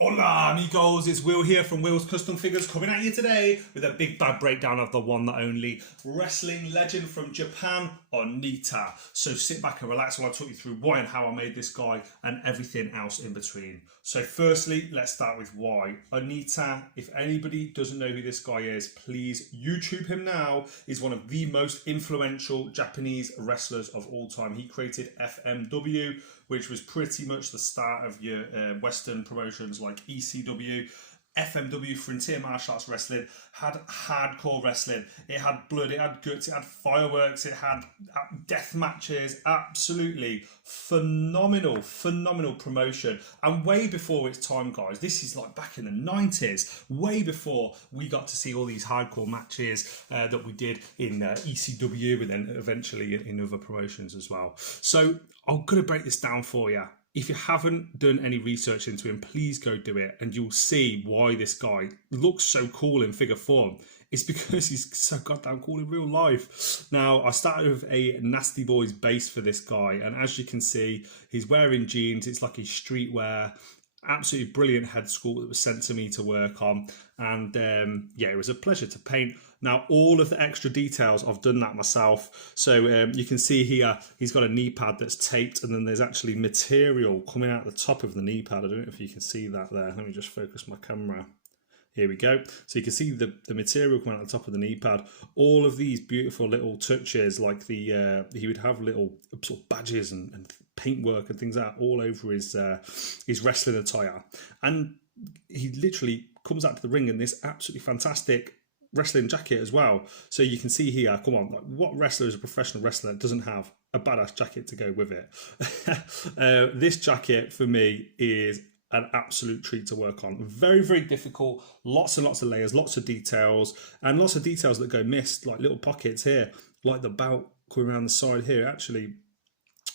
Hola amigos, it's Will here from Will's Custom Figures coming at you today with a big bad breakdown of the one that only wrestling legend from Japan, Onita. So sit back and relax while I talk you through why and how I made this guy and everything else in between. So firstly, let's start with why. Onita, if anybody doesn't know who this guy is, please YouTube him now. He's one of the most influential Japanese wrestlers of all time. He created FMW, which was pretty much the start of your Western promotions like ECW. FMW, Frontier Martial Arts Wrestling, had hardcore wrestling. It had blood, it had guts, it had fireworks, it had death matches. Absolutely phenomenal promotion. And way before its time, guys, this is like back in the 90s, way before we got to see all these hardcore matches that we did in ECW and then eventually in other promotions as well. So I'm going to break this down for you. If you haven't done any research into him, please go do it and you'll see why this guy looks so cool in figure form. It's because he's so goddamn cool in real life. Now, I started with a Nasty Boys base for this guy, and as you can see, he's wearing jeans. It's like his streetwear. Absolutely brilliant head sculpt that was sent to me to work on, and yeah, it was a pleasure to paint. Now all of the extra details, I've done that myself. So you can see here he's got a knee pad that's taped, and then there's actually material coming out the top of the knee pad. I don't know if you can see that there. Let me just focus my camera. Here we go. So you can see the material coming out the top of the knee pad. All of these beautiful little touches, like the he would have little sort of badges and paintwork and things like that all over his wrestling attire. And he literally comes out to the ring in this absolutely fantastic wrestling jacket as well. So you can see here, come on, like what wrestler is a professional wrestler that doesn't have a badass jacket to go with it? This jacket for me is an absolute treat to work on. Very difficult, lots and lots of layers, lots of details, and lots of details that go missed, like little pockets here, like the belt coming around the side here. Actually,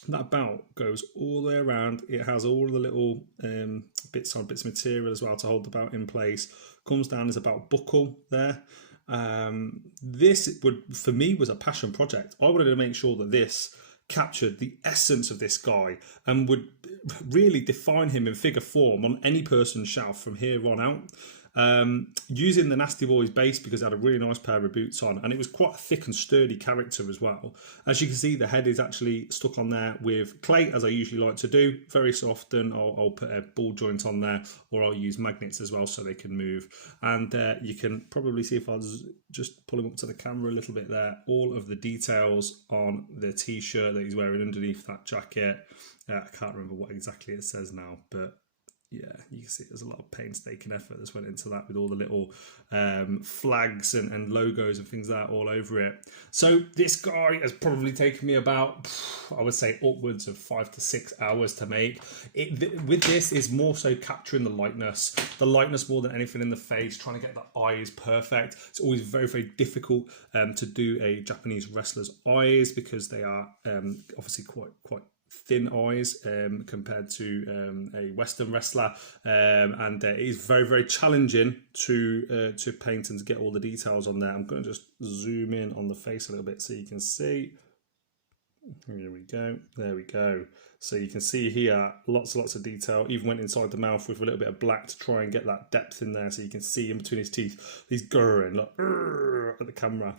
that belt goes all the way around. It has all the little bits of material as well to hold the belt in place. Comes down as a belt buckle there. This would, for me, was a passion project. I wanted to make sure that this captured the essence of this guy and would really define him in figure form on any person's shelf from here on out. Using the Nasty Boys base because it had a really nice pair of boots on, and it was quite a thick and sturdy character as well. As you can see, the head is actually stuck on there with clay, as I usually like to do. Very so often I'll put a ball joint on there, or I'll use magnets as well so they can move. And you can probably see, if I just pull him up to the camera a little bit there, all of the details on the t-shirt that he's wearing underneath that jacket. I can't remember what exactly it says now, but yeah, you can see there's a lot of painstaking effort that's went into that with all the little flags and logos and things like that all over it. So this guy has probably taken me about, I would say, upwards of 5 to 6 hours to make. With this is more so capturing the likeness more than anything in the face, trying to get the eyes perfect. It's always very difficult to do a Japanese wrestler's eyes because they are obviously quite thin eyes compared to a Western wrestler, and it is very challenging to paint and to get all the details on there. I'm going to just zoom in on the face a little bit so you can see. Here we go. There we go. So you can see here lots of detail. Even went inside the mouth with a little bit of black to try and get that depth in there, so you can see in between his teeth. He's gurring like at the camera.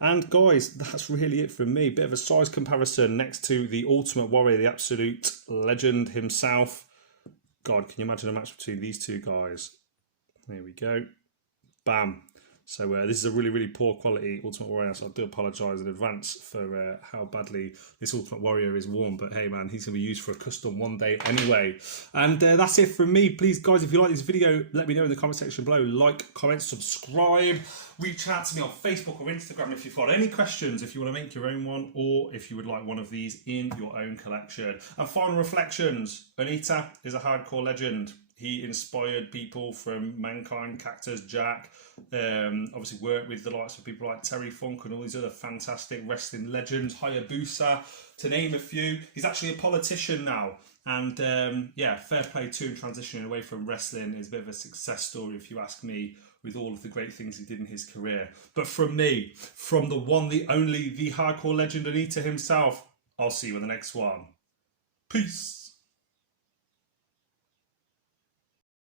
And guys, that's really it from me. Bit of a size comparison next to the Ultimate Warrior, the absolute legend himself. God, can you imagine a match between these two guys? There we go. Bam. So this is a really poor quality Ultimate Warrior, so I do apologise in advance for how badly this Ultimate Warrior is worn, but hey man, he's going to be used for a custom one day anyway. And that's it from me. Please guys, if you like this video, let me know in the comment section below. Like, comment, subscribe. Reach out to me on Facebook or Instagram if you've got any questions, if you want to make your own one, or if you would like one of these in your own collection. And final reflections, Onita is a hardcore legend. He inspired people from Mankind, Cactus Jack, obviously worked with the likes of people like Terry Funk and all these other fantastic wrestling legends, Hayabusa, to name a few. He's actually a politician now. And yeah, fair play to him transitioning away from wrestling. Is a bit of a success story, if you ask me, with all of the great things he did in his career. But from me, from the one, the only, the hardcore legend Onita himself, I'll see you in the next one. Peace.